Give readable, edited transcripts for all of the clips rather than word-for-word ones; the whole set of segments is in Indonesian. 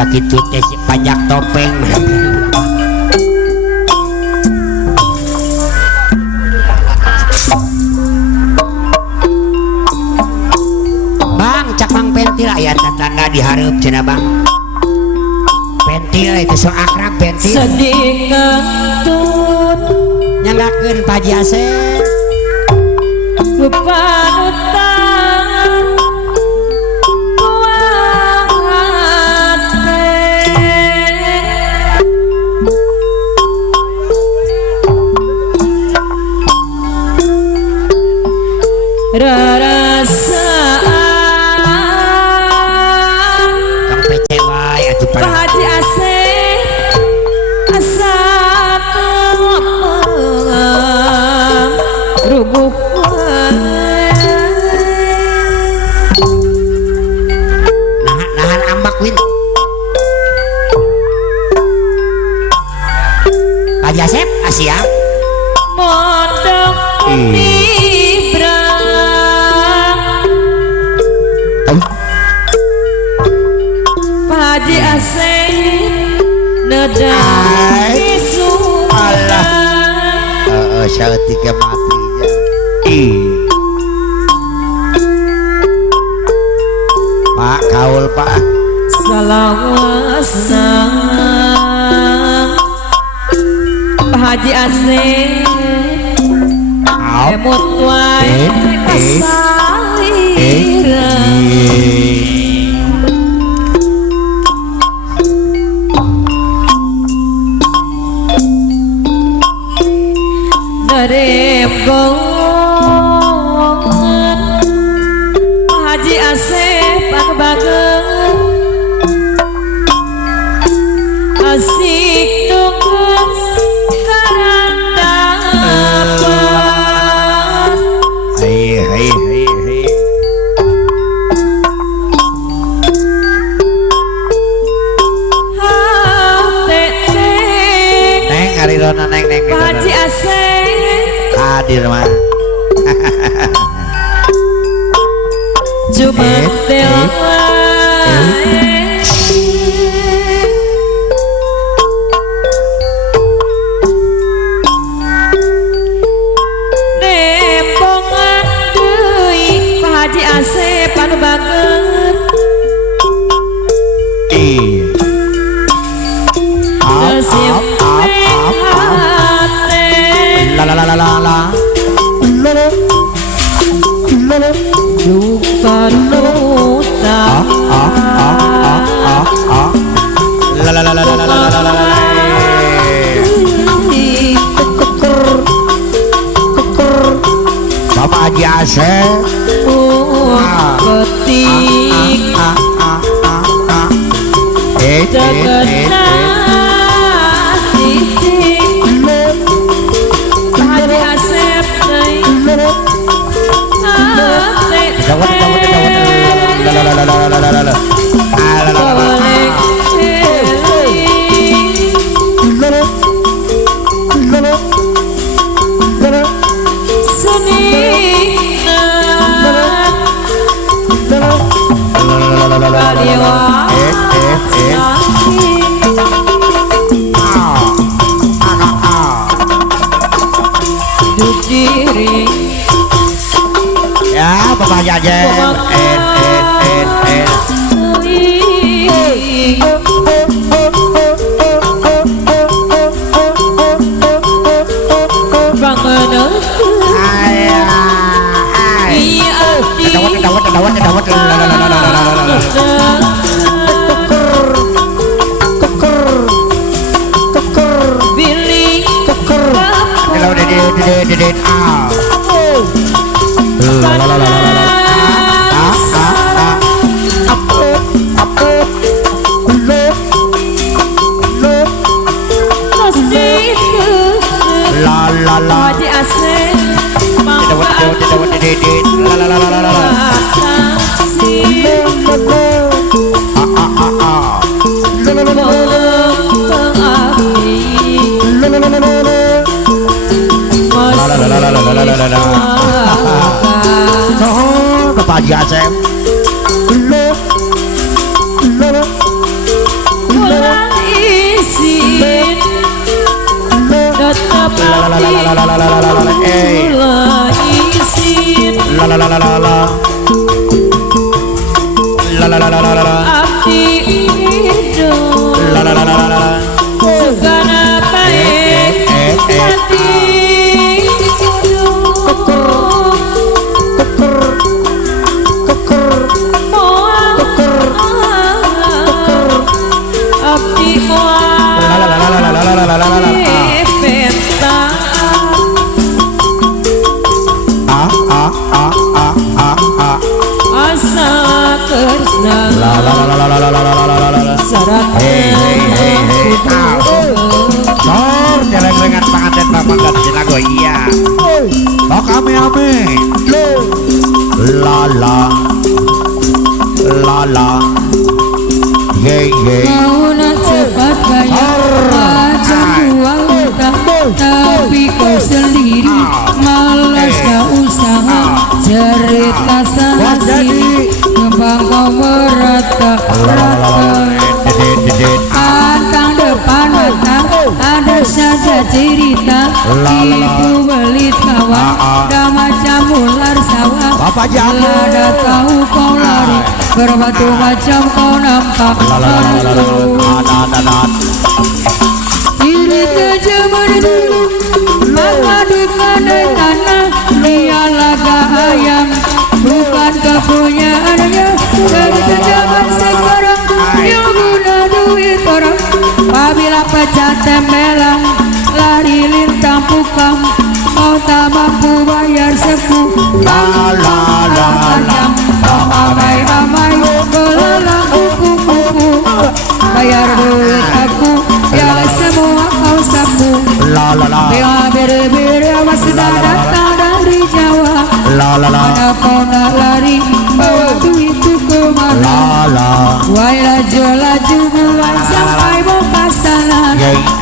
sakitu teh si pajak topeng. Bang cak mang pentil aya tanda dihareup cenah Bang. Pentil itu so akrab pentil. Sedih ngantun Nyalakeun Pak Haji Asep. Bepanutan kuat rarasaan Kang PC wae atuh Pak Haji Asep asa ruguk nahan ambak win. Pak Haji Asep siap. mondok Pibrang Pak Haji Asep nedang isulan saeutik mati Pak kaul Pak salawasna Pak Haji Asep emut wae kasalira darembongan Pak Haji Asep anu bageun asik tunggu karandapan hei hatete neng arirona neng Pak Haji Asep hadir mah Jumat dewa nembongan deui Pak Haji Asep anu bageun bukan luta Bapak Haji Asep ketik terkena cicing Pak Haji Asep ya Bapak Haji Asep Haji Asep Bapak Haji Asep izin tetap hati kula izin abdi hidup segala baik hati abdi asa tresna syarat Sor jalan dengan pengantin pamangkat sinago iya. Oh kami lala ye Mauna cepat kaya macam uang utang tapi kau sendiri malas gak usaha cerita sana sini kembang kau merata pantang depan mata ada saja cerita ibu belit kawan dah macam ular sawah ada tahu kau lari berbatu macam kau nampak diri terjemur dulu mengadu kadai tanah dia laga ayam bukan kepunyaannya dari zaman sekarang dia guna duit orang apabila pecah tembelang lari lintang pukam kau tak mampu bayar sepuh macam kau amai-amai belalang kupu-kupu bayar duit aku ya semua kau sapu bir-bir masih datang dari Jawa mana kau nak lari bawa duitku kemana wai laju-laju bulan sampai Bokasana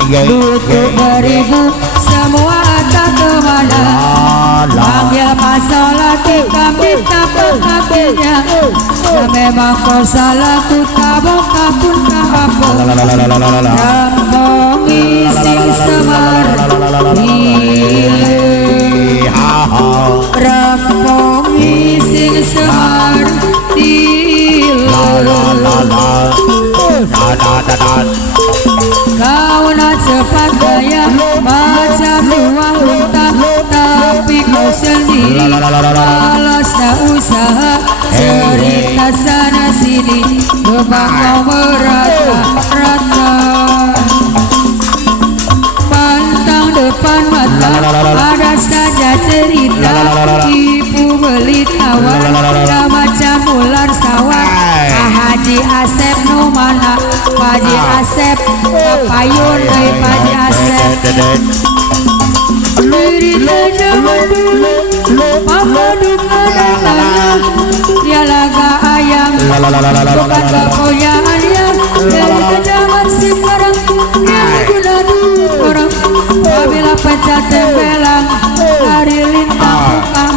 duitku beribu semua tak kemana panggil masalah tika minta pengakunya ya memang kau salah ku tabok pun tak apa rambong isi semar rambong isi semar kau nak cepat kaya macam uang utang tapi kau sendiri malas tak usaha cerita sana sini kembang kau merata-rata pantang depan mata ada saja cerita ibu beli tawar dah macam ular sawah Haji Asep no mana Haji Asep payun dari Haji Asep diri terjemur dulu mama duka datanya dia laga ayam bukan kepunyaannya dari zaman sekarang dia guna duit orang apabila pecah tembelang dari lintang pukam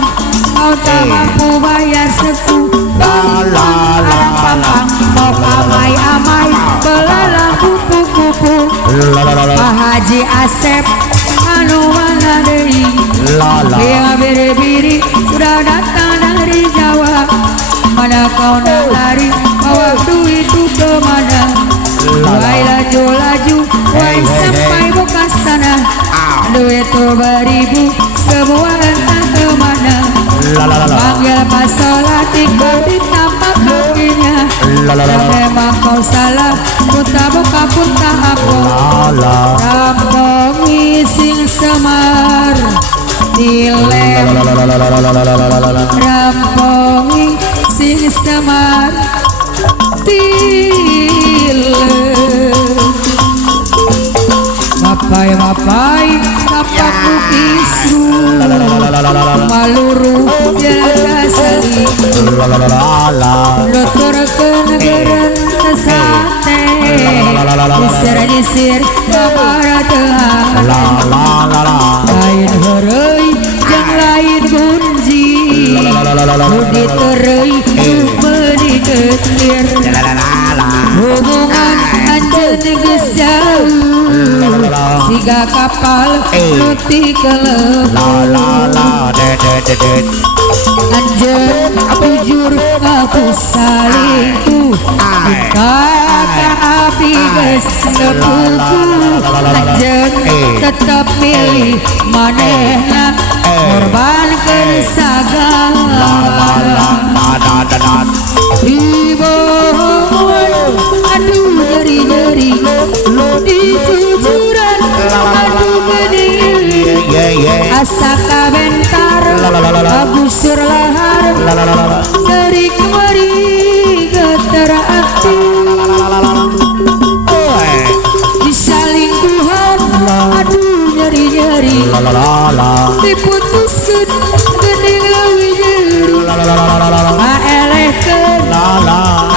kau tak mampu bayar sepuh pampang mau amai-amai belalang kupu-kupu Pak Haji Asep anu mana deui dia biri-biri sudah datang dari Jawa mana kau nak lari bawa duitku kemana wai laju-laju wai sampai Bokasana duit tu beribu semua entah kemana panggil masalah tinggal di tapak kakinya memang kau salah ku tabok pun tak apa rambong ising semar dilem rambong ising semar dilem mapai tapaku isru maluru jaga sali dokter kenegeran sate disir kabar telah lain herei yang lain bunji budi terei budi ketir hubungan anjeun geus jauh Siga kapal nuti kelep anjen bujur aku salingku kakak api geus nepuku anjen tetep milih manehna korbankeun sagala Ibohon aduh nyeri-nyeri di cucuran aduh gede asa kabentar agusur lahar dari kemari getar hati di salingkuhan aduh nyeri-nyeri diputuskeun geuning leuwih nyeri ngaelehkeun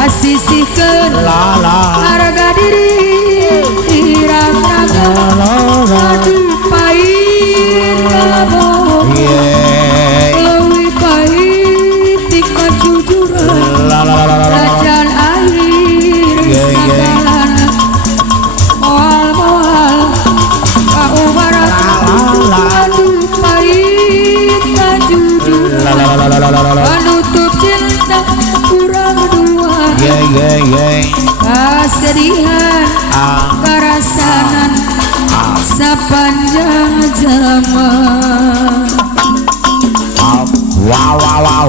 asisihkeun harga diri irang-raga aduh pahit kabohongan leuwih pahit tik kajujuran rajan akhir sagalana moal-moal kaumaran aduh pahit kajujuran menutup cinta kurang dua kesedihan kerasanan sepanjang zaman wow